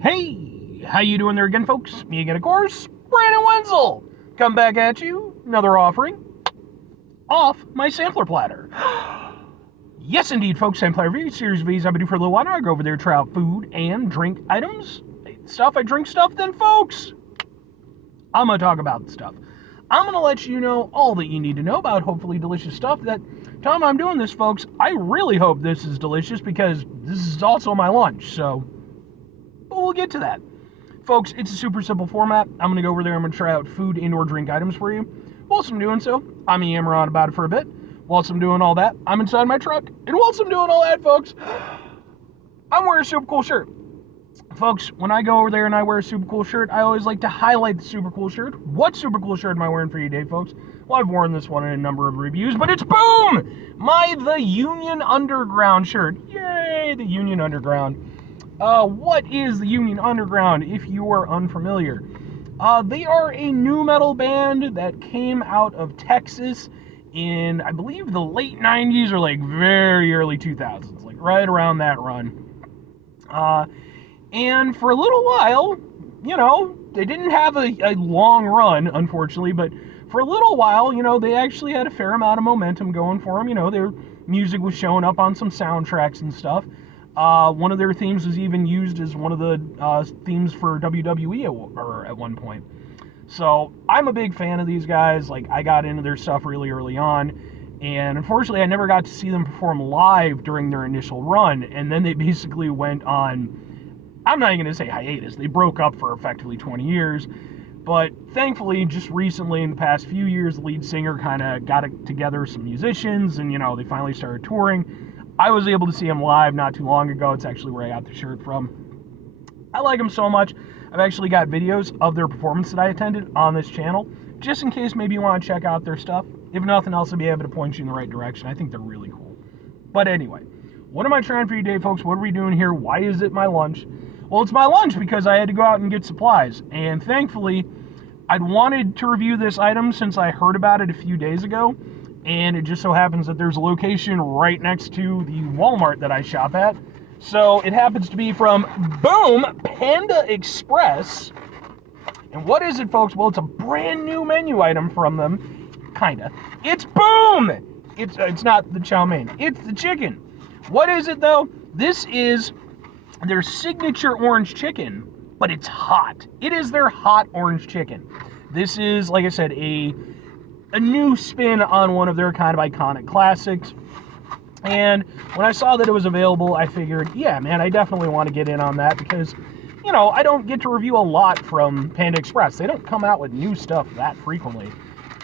Hey, how you doing there again, folks? Me again, of course, Brandon Wenzel. Come back at you, another offering off my sampler platter. Yes, indeed, folks, sampler V, series V's I've been doing for a little while now. I go over there, try out food and drink items. I drink stuff, then, folks, I'm going to talk about the stuff. I'm going to let you know all that you need to know about hopefully delicious stuff. That time I'm doing this, folks, I really hope this is delicious because this is also my lunch, so... But we'll get to that. Folks, it's a super simple format. I'm going to go over there. I'm going to try out food and or drink items for you. Whilst I'm doing so, I'm going to yammer on about it for a bit. Whilst I'm doing all that, I'm inside my truck. And whilst I'm doing all that, folks, I'm wearing a super cool shirt. Folks, when I go over there and I wear a super cool shirt, I always like to highlight the super cool shirt. What super cool shirt am I wearing for you today, folks? Well, I've worn this one in a number of reviews, but it's boom! The Union Underground shirt. Yay, the Union Underground. What is the Union Underground, if you are unfamiliar? They are a nu metal band that came out of Texas in, I believe, the late 90s or like very early 2000s, like right around that run. And for a little while, they didn't have a long run, unfortunately, but for a little while, they actually had a fair amount of momentum going for them. Their music was showing up on some soundtracks and stuff. One of their themes was even used as one of the themes for WWE at one point. So I'm a big fan of these guys. Like, I got into their stuff really early on, and unfortunately I never got to see them perform live during their initial run, and then they basically went on, I'm not even going to say hiatus, they broke up for effectively 20 years, but thankfully just recently in the past few years the lead singer kind of got together some musicians, and they finally started touring. I was able to see him live not too long ago. It's actually where I got the shirt from. I like him so much. I've actually got videos of their performance that I attended on this channel, just in case maybe you want to check out their stuff. If nothing else, I'll be able to point you in the right direction. I think they're really cool. But anyway, what am I trying for you today, folks? What are we doing here? Why is it my lunch? Well, it's my lunch because I had to go out and get supplies. And thankfully, I'd wanted to review this item since I heard about it a few days ago. And it just so happens that there's a location right next to the Walmart that I shop at. So it happens to be from, boom, Panda Express. And what is it, folks? Well, it's a brand new menu item from them. Kinda. It's boom! It's not the chow mein. It's the chicken. What is it, though? This is their signature orange chicken, but it's hot. It is their hot orange chicken. This is, like I said, a new spin on one of their kind of iconic classics. And when I saw that it was available, I figured, yeah, man, I definitely want to get in on that because, I don't get to review a lot from Panda Express. They don't come out with new stuff that frequently.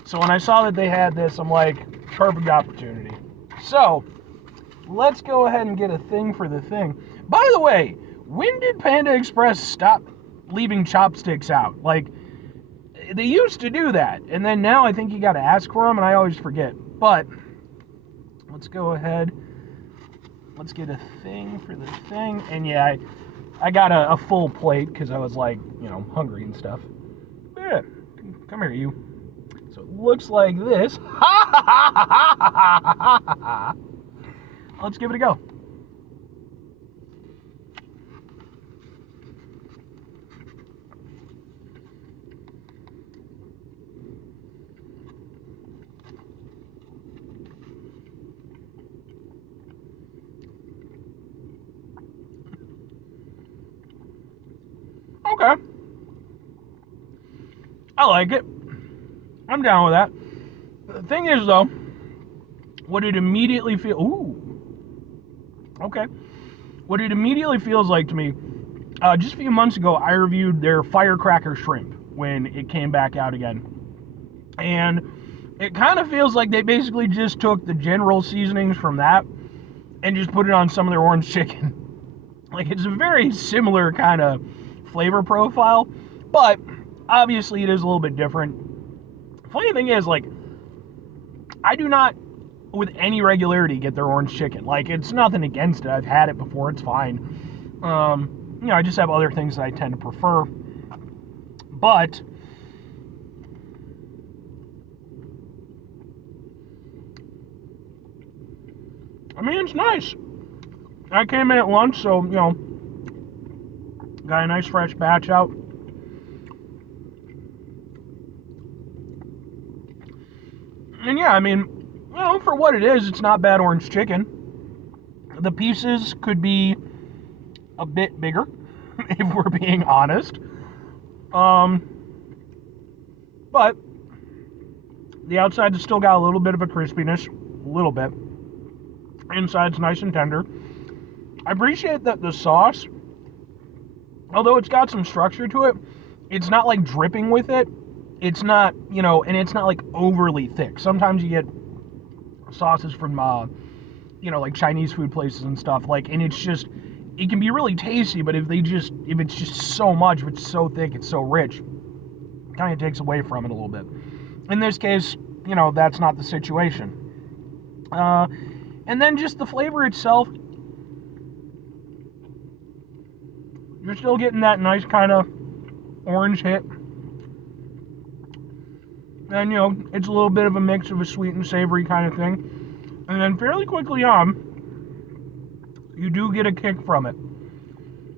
So when I saw that they had this, I'm like, perfect opportunity. So, let's go ahead and get a thing for the thing. By the way, when did Panda Express stop leaving chopsticks out? Like, they used to do that, and then now I think you got to ask for them, and I always forget. But let's go ahead. Let's get a thing for the thing. And yeah, I got a full plate because I was like, hungry and stuff. Yeah, come here, you. So it looks like this. Let's give it a go. Okay. I like it. I'm down with that. The thing is, though, what it immediately feels... Ooh. Okay. What it immediately feels like to me, just a few months ago, I reviewed their firecracker shrimp when it came back out again. And it kind of feels like they basically just took the general seasonings from that and just put it on some of their orange chicken. Like, it's a very similar kind of flavor profile, but obviously it is a little bit different. Funny thing is, like, I do not with any regularity get their orange chicken. Like, it's nothing against it. I've had it before. It's fine. I just have other things that I tend to prefer. But I mean, it's nice. I came in at lunch, so, Got a nice fresh batch out. And yeah, I mean, for what it is, it's not bad orange chicken. The pieces could be a bit bigger, if we're being honest. But the outside's still got a little bit of a crispiness, a little bit. Inside's nice and tender. I appreciate that the sauce, although it's got some structure to it, it's not like dripping with it. It's not, and it's not like overly thick. Sometimes you get sauces from, like Chinese food places and stuff, and it can be really tasty, but if it's just so much, if it's so thick, it's so rich, it kind of takes away from it a little bit. In this case, that's not the situation. And then just the flavor itself, you're still getting that nice kind of orange hit. And, it's a little bit of a mix of a sweet and savory kind of thing. And then fairly quickly on, you do get a kick from it.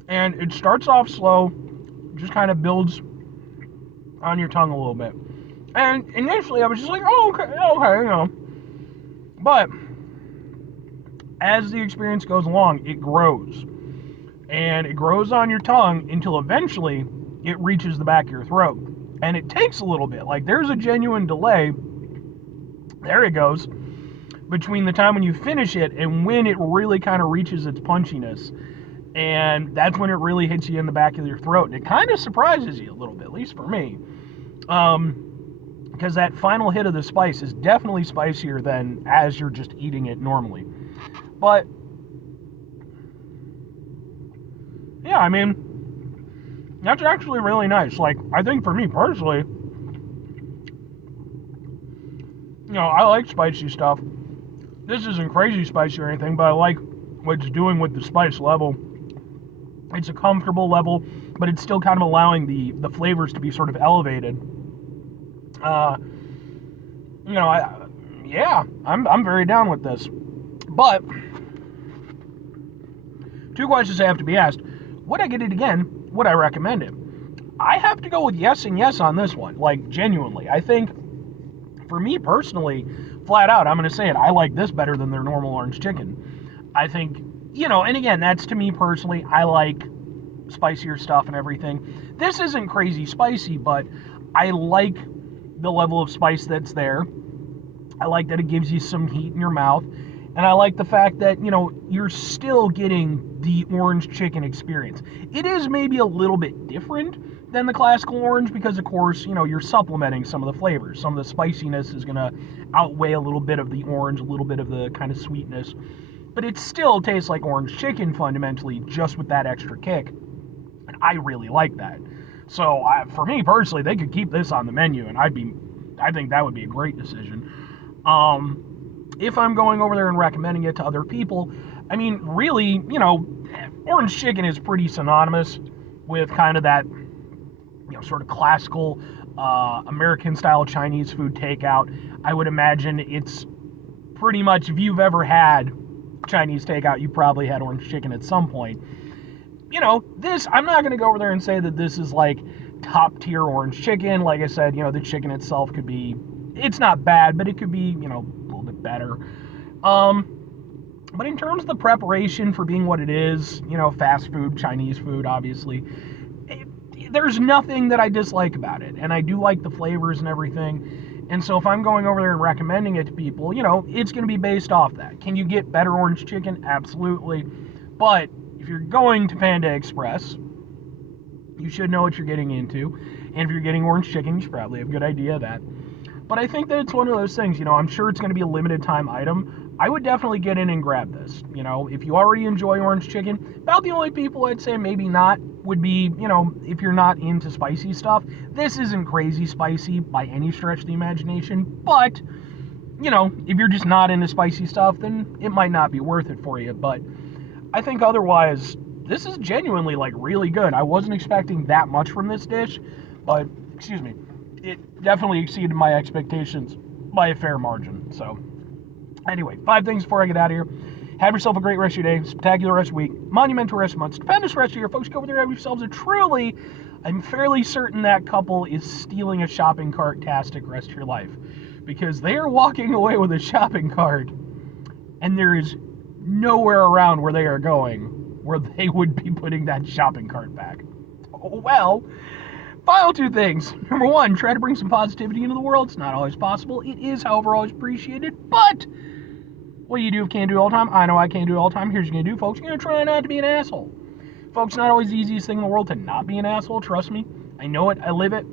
And it starts off slow, just kind of builds on your tongue a little bit. And initially I was just like, oh, okay. But as the experience goes along, it grows. And it grows on your tongue until eventually it reaches the back of your throat. And it takes a little bit. There's a genuine delay. There it goes. Between the time when you finish it and when it really kind of reaches its punchiness. And that's when it really hits you in the back of your throat. And it kind of surprises you a little bit, at least for me. Because that final hit of the spice is definitely spicier than as you're just eating it normally. But yeah, I mean, that's actually really nice. I think for me personally, I like spicy stuff. This isn't crazy spicy or anything, but I like what it's doing with the spice level. It's a comfortable level, but it's still kind of allowing the flavors to be sort of elevated. I'm very down with this. But two questions have to be asked. Would I get it again? Would I recommend it? I have to go with yes and yes on this one. Genuinely. I think, for me personally, flat out, I'm going to say it, I like this better than their normal orange chicken. I think, and again, that's to me personally, I like spicier stuff and everything. This isn't crazy spicy, but I like the level of spice that's there. I like that it gives you some heat in your mouth. And I like the fact that, you're still getting the orange chicken experience. It is maybe a little bit different than the classical orange because, of course, you're supplementing some of the flavors. Some of the spiciness is going to outweigh a little bit of the orange, a little bit of the kind of sweetness. But it still tastes like orange chicken fundamentally, just with that extra kick. And I really like that. So, for me personally, they could keep this on the menu, and I think that would be a great decision. If I'm going over there and recommending it to other people, I mean, really, orange chicken is pretty synonymous with kind of that, sort of classical American-style Chinese food takeout. I would imagine it's pretty much, if you've ever had Chinese takeout, you probably had orange chicken at some point. This, I'm not going to go over there and say that this is top-tier orange chicken. Like I said, the chicken itself could be, it's not bad, but it could be, a little bit better. But in terms of the preparation for being what it is, fast food, Chinese food, obviously, there's nothing that I dislike about it. And I do like the flavors and everything. And so if I'm going over there and recommending it to people, it's going to be based off that. Can you get better orange chicken? Absolutely. But if you're going to Panda Express, you should know what you're getting into. And if you're getting orange chicken, you should probably have a good idea of that. But I think that it's one of those things, I'm sure it's going to be a limited time item. I would definitely get in and grab this. If you already enjoy orange chicken, about the only people I'd say maybe not would be, if you're not into spicy stuff. This isn't crazy spicy by any stretch of the imagination, but, if you're just not into spicy stuff, then it might not be worth it for you. But I think otherwise, this is genuinely, really good. I wasn't expecting that much from this dish, but, it definitely exceeded my expectations by a fair margin. So, anyway, 5 things before I get out of here. Have yourself a great rest of your day, spectacular rest of the week, monumental rest of the month, stupendous rest of your year. Folks, go over there, have yourselves a truly, I'm fairly certain that couple is stealing a shopping cart-tastic rest of your life. Because they are walking away with a shopping cart, and there is nowhere around where they are going where they would be putting that shopping cart back. Oh, well. Final two things. Number one, try to bring some positivity into the world. It's not always possible. It is, however, always appreciated. But what you do can't do it all the time. I know I can't do it all the time. Here's what you're going to do, folks. You're going to try not to be an asshole. Folks, not always the easiest thing in the world to not be an asshole. Trust me. I know it. I live it.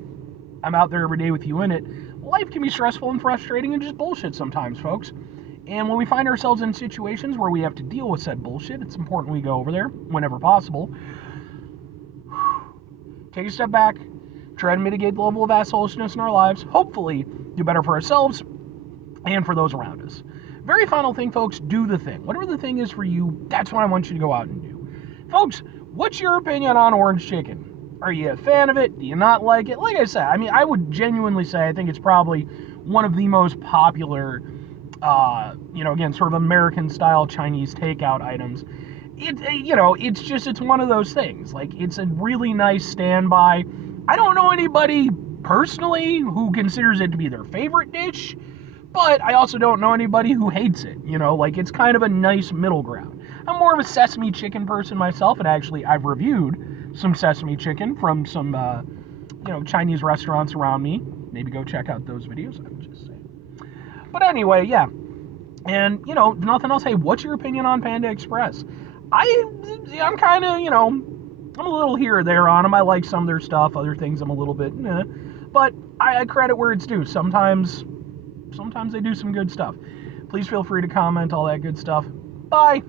I'm out there every day with you in it. Life can be stressful and frustrating and just bullshit sometimes, folks. And when we find ourselves in situations where we have to deal with said bullshit, it's important we go over there whenever possible. Take a step back. Try to mitigate the level of assholishness in our lives. Hopefully, do better for ourselves and for those around us. Very final thing, folks, do the thing. Whatever the thing is for you, that's what I want you to go out and do. Folks, what's your opinion on orange chicken? Are you a fan of it? Do you not like it? Like I said, I mean, I would genuinely say I think it's probably one of the most popular, again, sort of American-style Chinese takeout items. It's one of those things. Like, it's a really nice standby. I don't know anybody personally who considers it to be their favorite dish, but I also don't know anybody who hates it. It's kind of a nice middle ground. I'm more of a sesame chicken person myself, and actually I've reviewed some sesame chicken from some, Chinese restaurants around me. Maybe go check out those videos, I would just say. But anyway, yeah. And, if nothing else, hey, what's your opinion on Panda Express? I'm kind of, I'm a little here or there on them. I like some of their stuff. Other things I'm a little bit, But I credit where it's due. Sometimes they do some good stuff. Please feel free to comment, all that good stuff. Bye.